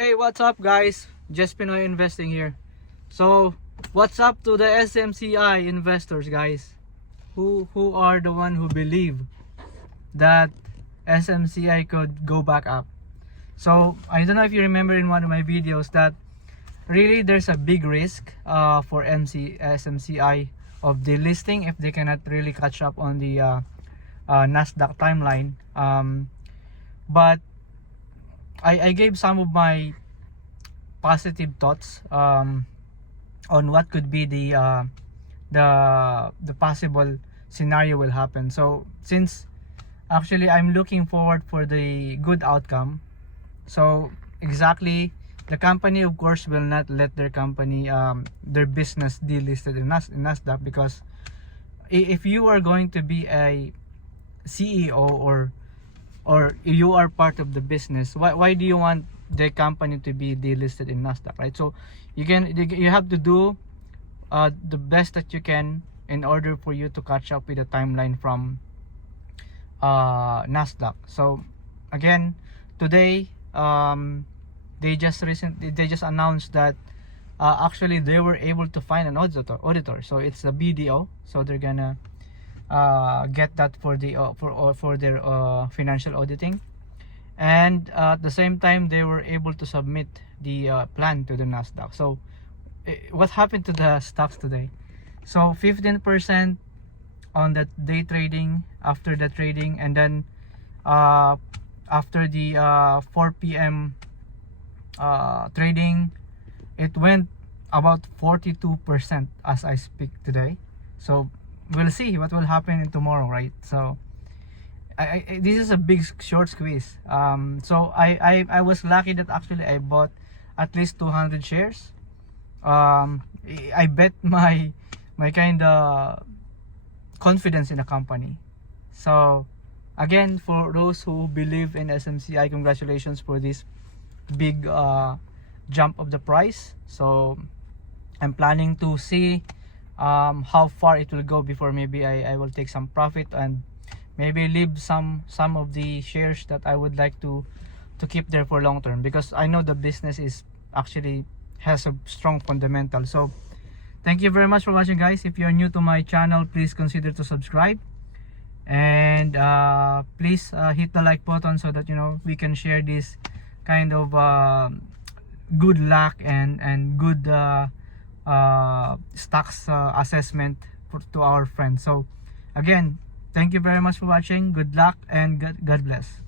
Hey, what's up guys? Just Pinoy Investing here. So, what's up to the SMCI investors, guys? Who are the one who believe that SMCI could go back up? So, I don't know if you remember in one of my videos that really there's a big risk for SMCI of delisting if they cannot really catch up on the Nasdaq timeline. But I gave some of my positive thoughts on what could be the possible scenario will happen. So since actually I'm looking forward for the good outcome, so exactly the company of course will not let their company their business delisted in Nasdaq, because if you are going to be a CEO or you are part of the business, why do you want the company to be delisted in Nasdaq, right? So you have to do the best that you can in order for you to catch up with the timeline from Nasdaq. So again, today they just announced that actually they were able to find an auditor. So it's a BDO, so they're gonna get that for the for their financial auditing, and at the same time they were able to submit the plan to the Nasdaq. So what happened to the stocks today? So 15% on the day trading, after the trading, and then after the 4 p.m. Trading, it went about 42% as I speak today. So we'll see what will happen in tomorrow, right? So this is a big short squeeze. So I was lucky that actually I bought at least 200 shares. I bet my kind of confidence in the company. So again, for those who believe in SMCI, congratulations for this big jump of the price. So I'm planning to see how far it will go before maybe I will take some profit and maybe leave some of the shares that I would like to keep there for long term, because I know the business is actually has a strong fundamental. So thank you very much for watching, guys. If you're new to my channel, please consider to subscribe, and please hit the like button so that we can share this kind of good luck and good stocks assessment to our friends. So again, thank you very much for watching. Good luck and God bless.